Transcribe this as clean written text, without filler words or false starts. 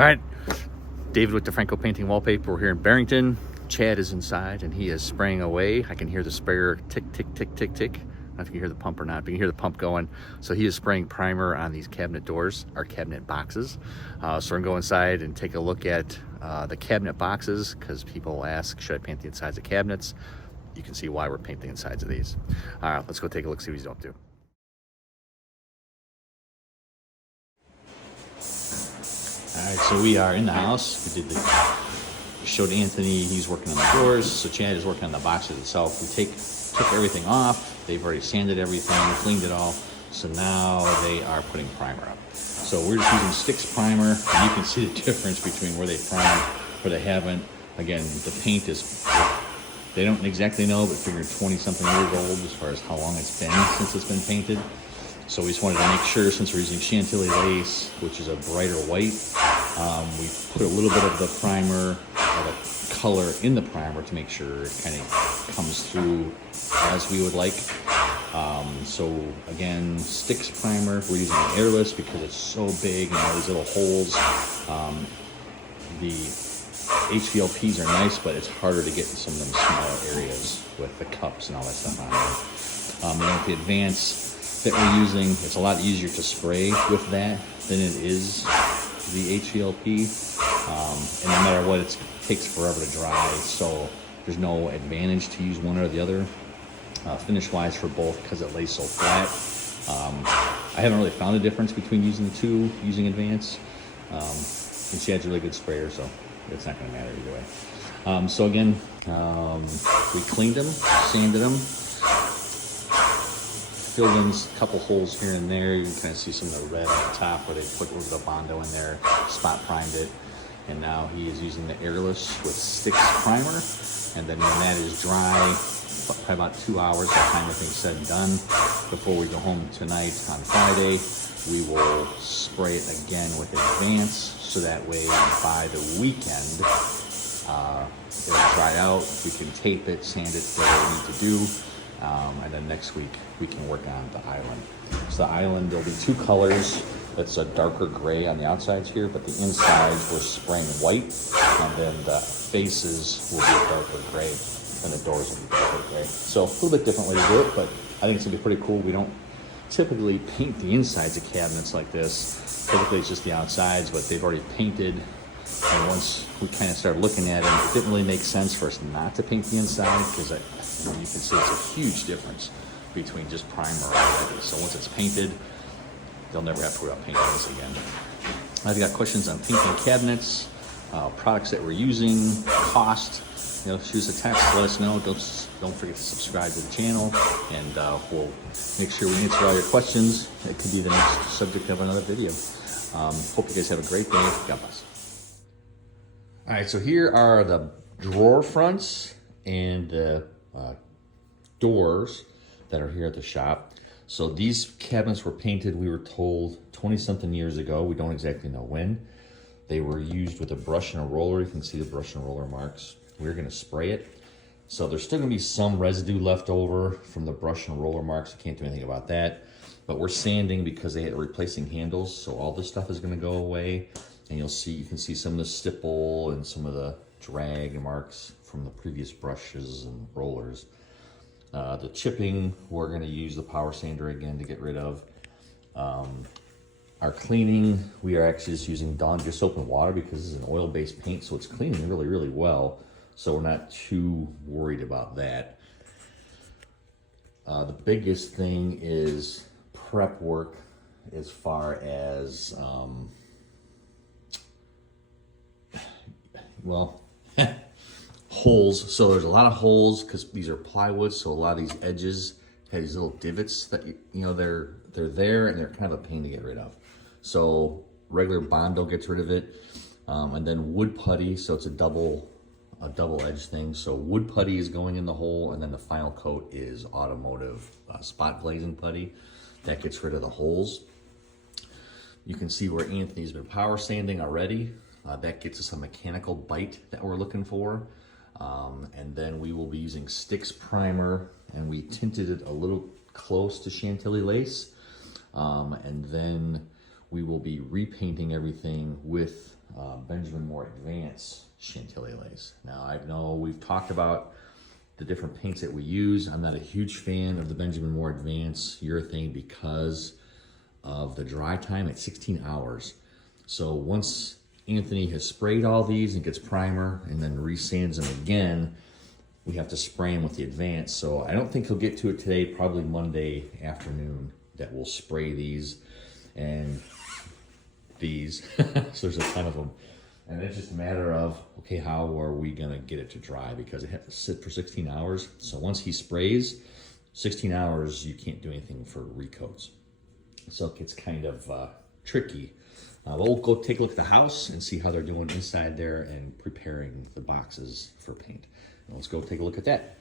All right, David with D'Franco Painting Wallpaper. We're here in Barrington. Chad is inside and he is spraying away. I can hear the sprayer tick, tick, tick, tick, tick. I don't know if you can hear the pump or not, but you can hear the pump going. So he is spraying primer on these cabinet doors, our cabinet boxes. So we're gonna go inside and take a look at the cabinet boxes because people ask, should I paint the insides of cabinets? You can see why we're painting the insides of these. All right, let's go take a look, see what he's don't do. All right, so we are in the house. We showed Anthony, he's working on the doors. So Chad is working on the boxes itself. We took everything off. They've already sanded everything, cleaned it all. So now they are putting primer up. So we're just using sticks primer. And you can see the difference between where they primed, where they haven't. Again, the paint is, they don't exactly know, but figure 20 something years old as far as how long it's been since it's been painted. So we just wanted to make sure, since we're using Chantilly lace, which is a brighter white, we put a little bit of the primer, the color in the primer to make sure it kind of comes through as we would like. So again, sticks primer, we're using Airless because it's so big and all these little holes. The HVLPs are nice, but it's harder to get in some of them smaller areas with the cups and all that stuff on there. And then with the Advance that we're using, it's a lot easier to spray with that than it is the HVLP. And no matter what, it takes forever to dry, so there's no advantage to use one or the other. Finish wise for both, because it lays so flat. I haven't really found a difference between using the two, using Advance. And Chad's a really good sprayer, so it's not going to matter either way. So again, we cleaned them, sanded them, filled in a couple holes here and there. You can kind of see some of the red on the top where they put a little bit of Bondo in there, spot primed it. And now he is using the Airless with sticks primer. And then when that is dry, probably about 2 hours by the time everything's said and done, before we go home tonight on Friday, we will spray it again with Advance, so that way by the weekend, it'll dry out. We can tape it, sand it, whatever we need to do. And then next week we can work on the island. So the island, there'll be two colors. It's a darker gray on the outsides here, but the insides we're spraying white, and then the faces will be a darker gray, and the doors will be darker gray. So a little bit different way to do it, but I think it's gonna be pretty cool. We don't typically paint the insides of cabinets like this. Typically it's just the outsides, but they've already painted. And once we kind of started looking at it, it didn't really make sense for us not to paint the inside, because you can see it's a huge difference between just primer already. So once it's painted, they'll never have to worry about painting this again. I've got questions on painting cabinets, products that we're using, cost. Shoot us a text, let us know. Don't forget to subscribe to the channel, and we'll make sure we answer all your questions. It could be the next subject of another video. Hope you guys have a great day. God bless. All right, so here are the drawer fronts and the doors that are here at the shop. So these cabinets were painted, we were told, 20-something years ago. We don't exactly know when. They were used with a brush and a roller. You can see the brush and roller marks. We're gonna spray it. So there's still gonna be some residue left over from the brush and roller marks. I can't do anything about that. But we're sanding because they had replacing handles, so all this stuff is gonna go away. And you can see some of the stipple and some of the drag marks from the previous brushes and rollers. The chipping, we're gonna use the power sander again to get rid of. Our cleaning, we are actually just using Dawn dish soap and water because this is an oil-based paint, so it's cleaning really, really well. So we're not too worried about that. The biggest thing is prep work as far as, holes. So there's a lot of holes because these are plywood, so a lot of these edges have these little divots that they're there and they're kind of a pain to get rid of. So regular Bondo gets rid of it, and then wood putty. So it's a double edge thing. So wood putty is going in the hole, and then the final coat is automotive spot glazing putty that gets rid of the holes. You can see where Anthony's been power sanding already. That gets us a mechanical bite that we're looking for. And then we will be using sticks primer, and we tinted it a little close to Chantilly lace. And then we will be repainting everything with Benjamin Moore Advanced Chantilly lace. Now I know we've talked about the different paints that we use. I'm not a huge fan of the Benjamin Moore Advanced urethane because of the dry time at 16 hours. So once Anthony has sprayed all these and gets primer and then resands them again, we have to spray them with the Advanced. So I don't think he'll get to it today, probably Monday afternoon that we'll spray these and these. So there's a ton of them. And it's just a matter of, okay, how are we gonna get it to dry? Because it has to sit for 16 hours. So once he sprays, 16 hours, you can't do anything for recoats. So it gets kind of tricky. We'll go take a look at the house and see how they're doing inside there and preparing the boxes for paint. And let's go take a look at that.